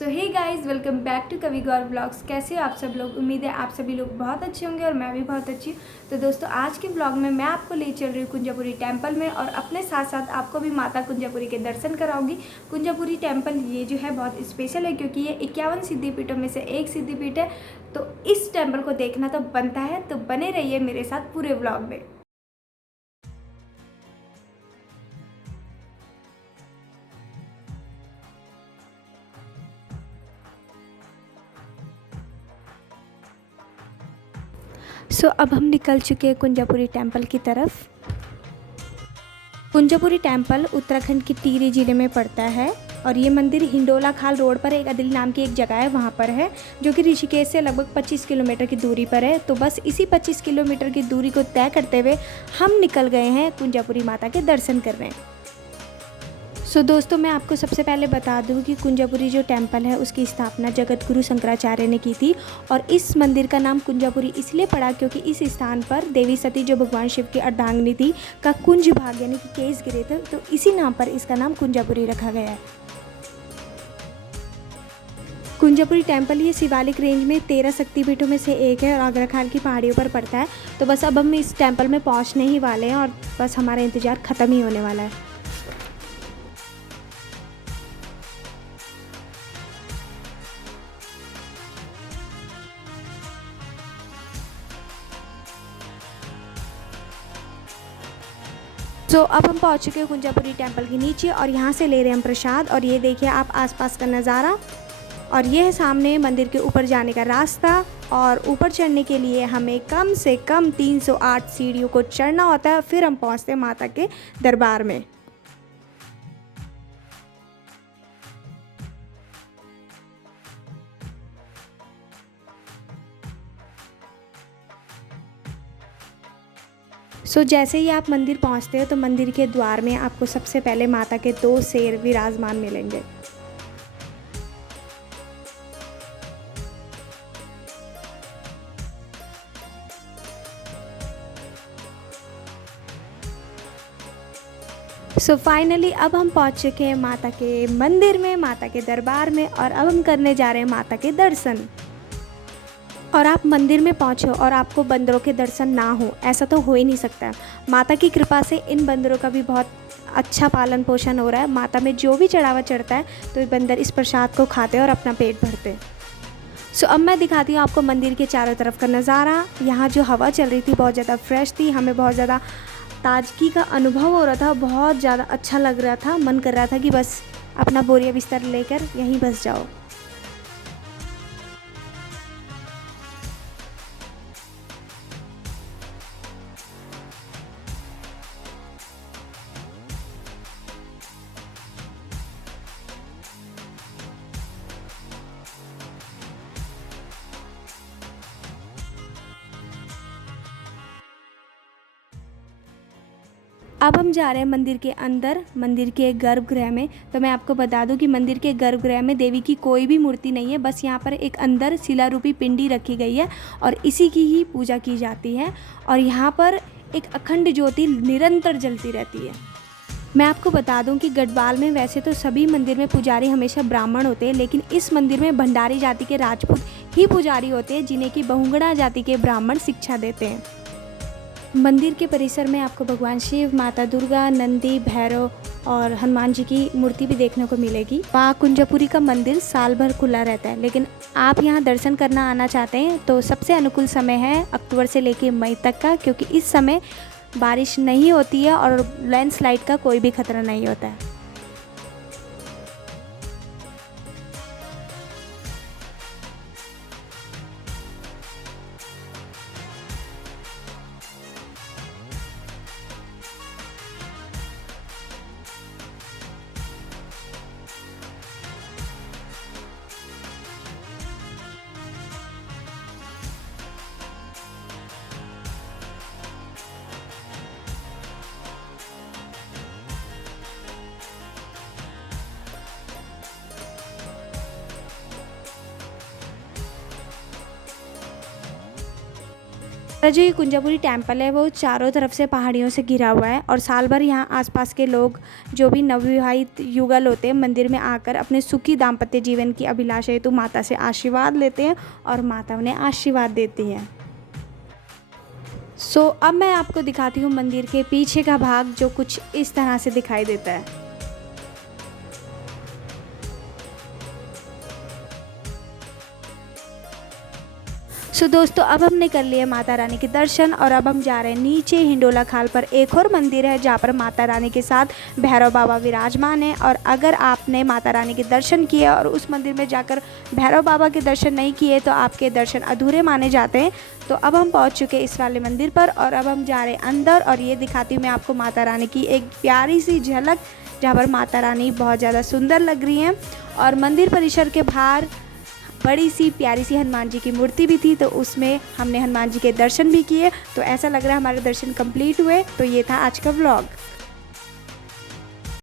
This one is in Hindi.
So hey guys, welcome back to Kavi Gaur blogs. कैसे हो आप सब लोग? उम्मीद है आप सभी लोग बहुत अच्छे होंगे और मैं भी बहुत अच्छी हूँ। तो दोस्तों, आज के ब्लॉग में मैं आपको ले चल रही हूँ कुंजापुरी टेम्पल में और अपने साथ साथ आपको भी माता कुंजापुरी के दर्शन कराऊंगी। कुंजापुरी टेम्पल ये जो है बहुत स्पेशल है क्योंकि ये 51 सिद्धिपीठों में से एक सिद्धिपीठ है। तो इस टेम्पल को देखना तो बनता है, तो बने रहिए मेरे साथ पूरे ब्लॉग में। अब हम निकल चुके हैं कुंजापुरी टेम्पल की तरफ। कुंजापुरी टेम्पल उत्तराखंड के टिहरी जिले में पड़ता है और ये मंदिर हिंडोला खाल रोड पर एक अदिल नाम की एक जगह है, वहाँ पर है, जो कि ऋषिकेश से लगभग 25 किलोमीटर की दूरी पर है। तो बस इसी 25 किलोमीटर की दूरी को तय करते हुए हम निकल गए हैं कुंजापुरी माता के दर्शन करने। दोस्तों, मैं आपको सबसे पहले बता दूं कि कुंजापुरी जो टेम्पल है उसकी स्थापना जगत गुरु शंकराचार्य ने की थी और इस मंदिर का नाम कुंजापुरी इसलिए पड़ा क्योंकि इस स्थान पर देवी सती जो भगवान शिव की अर्धांगिनी थी का कुंज भाग यानी कि केस गिरे थे, तो इसी नाम पर इसका नाम कुंजापुरी रखा गया है। कुंजापुरी टेम्पल ये शिवालिक रेंज में 13 शक्तिपीठों में से एक है और आगराखाल की पहाड़ियों पर पड़ता है। तो बस अब हम इस टेम्पल में पहुँचने ही वाले हैं और बस हमारा इंतज़ार ख़त्म ही होने वाला है। अब हम पहुंच चुके हैं कुंजापुरी टेम्पल के नीचे और यहाँ से ले रहे हैं हम प्रसाद। और ये देखिए आप आसपास का नज़ारा, और ये है सामने मंदिर के ऊपर जाने का रास्ता। और ऊपर चढ़ने के लिए हमें कम से कम 308 सीढ़ियों को चढ़ना होता है, फिर हम पहुँचते हैं माता के दरबार में। जैसे ही आप मंदिर पहुंचते हो तो मंदिर के द्वार में आपको सबसे पहले माता के 2 शेर विराजमान मिलेंगे। फाइनली अब हम पहुंच चुके हैं माता के मंदिर में, माता के दरबार में, और अब हम करने जा रहे हैं माता के दर्शन। और आप मंदिर में पहुँचो और आपको बंदरों के दर्शन ना हो, ऐसा तो हो ही नहीं सकता। माता की कृपा से इन बंदरों का भी बहुत अच्छा पालन पोषण हो रहा है। माता में जो भी चढ़ावा चढ़ता है तो ये बंदर इस प्रसाद को खाते हैं और अपना पेट भरते हैं। अब मैं दिखाती हूँ आपको मंदिर के चारों तरफ का नज़ारा। यहाँ जो हवा चल रही थी बहुत ज़्यादा फ्रेश थी, हमें बहुत ज़्यादा ताजगी का अनुभव हो रहा था, बहुत ज़्यादा अच्छा लग रहा था। मन कर रहा था कि बस अपना बोरिया बिस्तर लेकर यहीं बस जाओ। अब हम जा रहे हैं मंदिर के अंदर, मंदिर के गर्भगृह में। तो मैं आपको बता दूं कि मंदिर के गर्भगृह में देवी की कोई भी मूर्ति नहीं है, बस यहाँ पर एक अंदर शिलारूपी पिंडी रखी गई है और इसी की ही पूजा की जाती है। और यहाँ पर एक अखंड ज्योति निरंतर जलती रहती है। मैं आपको बता दूं कि गढ़वाल में वैसे तो सभी मंदिर में पुजारी हमेशा ब्राह्मण होते हैं, लेकिन इस मंदिर में भंडारी जाति के राजपूत ही पुजारी होते हैं, जिन्हें कि बहुगुणा जाति के ब्राह्मण शिक्षा देते हैं। मंदिर के परिसर में आपको भगवान शिव, माता दुर्गा, नंदी, भैरव और हनुमान जी की मूर्ति भी देखने को मिलेगी। वहाँ कुंजापुरी का मंदिर साल भर खुला रहता है, लेकिन आप यहाँ दर्शन करना आना चाहते हैं तो सबसे अनुकूल समय है अक्टूबर से लेकर मई तक का, क्योंकि इस समय बारिश नहीं होती है और लैंडस्लाइड का कोई भी खतरा नहीं होता है। जो ये कुंजापुरी टेम्पल है वो चारों तरफ से पहाड़ियों से घिरा हुआ है और साल भर यहाँ आसपास के लोग जो भी नवविवाहित युगल होते हैं मंदिर में आकर अपने सुखी दाम्पत्य जीवन की अभिलाषा हेतु माता से आशीर्वाद लेते हैं और माता उन्हें आशीर्वाद देती है। अब मैं आपको दिखाती हूँ मंदिर के पीछे का भाग जो कुछ इस तरह से दिखाई देता है। दोस्तों अब हमने कर लिए माता रानी के दर्शन और अब हम जा रहे हैं नीचे हिंडोला खाल पर एक और मंदिर है जहाँ पर माता रानी के साथ भैरव बाबा विराजमान है। और अगर आपने माता रानी के दर्शन किए और उस मंदिर में जाकर भैरव बाबा के दर्शन नहीं किए तो आपके दर्शन अधूरे माने जाते हैं। तो अब हम पहुँच चुके हैं इस वाले मंदिर पर और अब हम जा रहे हैं अंदर और ये दिखाती हूँ मैं आपको माता रानी की एक प्यारी सी झलक जहाँ पर माता रानी बहुत ज़्यादा सुंदर लग रही हैं। और मंदिर परिसर के बाहर बड़ी सी प्यारी सी हनुमान जी की मूर्ति भी थी तो उसमें हमने हनुमान जी के दर्शन भी किए। तो ऐसा लग रहा है हमारे दर्शन कंप्लीट हुए। तो ये था आज का व्लॉग।